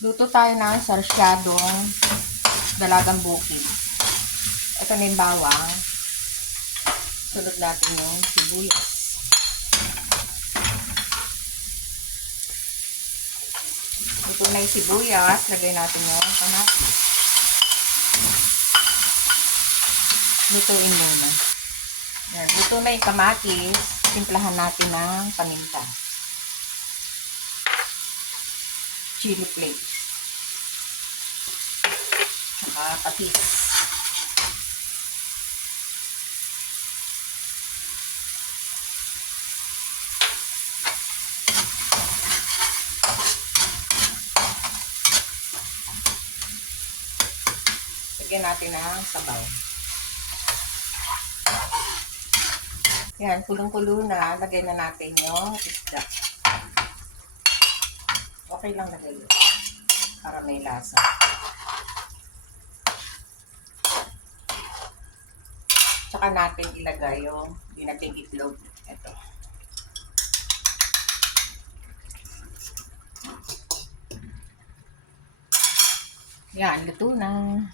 Luto tayo ng sarsyadong dalagang bukid. Ito na yung bawang. Sunod natin yung sibuyas. Luto na yung sibuyas. Lagay natin yung kamatis. Lutuin muna. Yan. Luto na yung kamatis. Timplahan natin ng paminta. Chili flakes. Saka patis. Lagyan natin ng sabaw. Yan, kulong-kulo na. Lagay na natin yung isda. Okay lang lagay yun. Para may lasa. Tsaka natin ilagay yung binating itlog. Ito. Yan, luto na.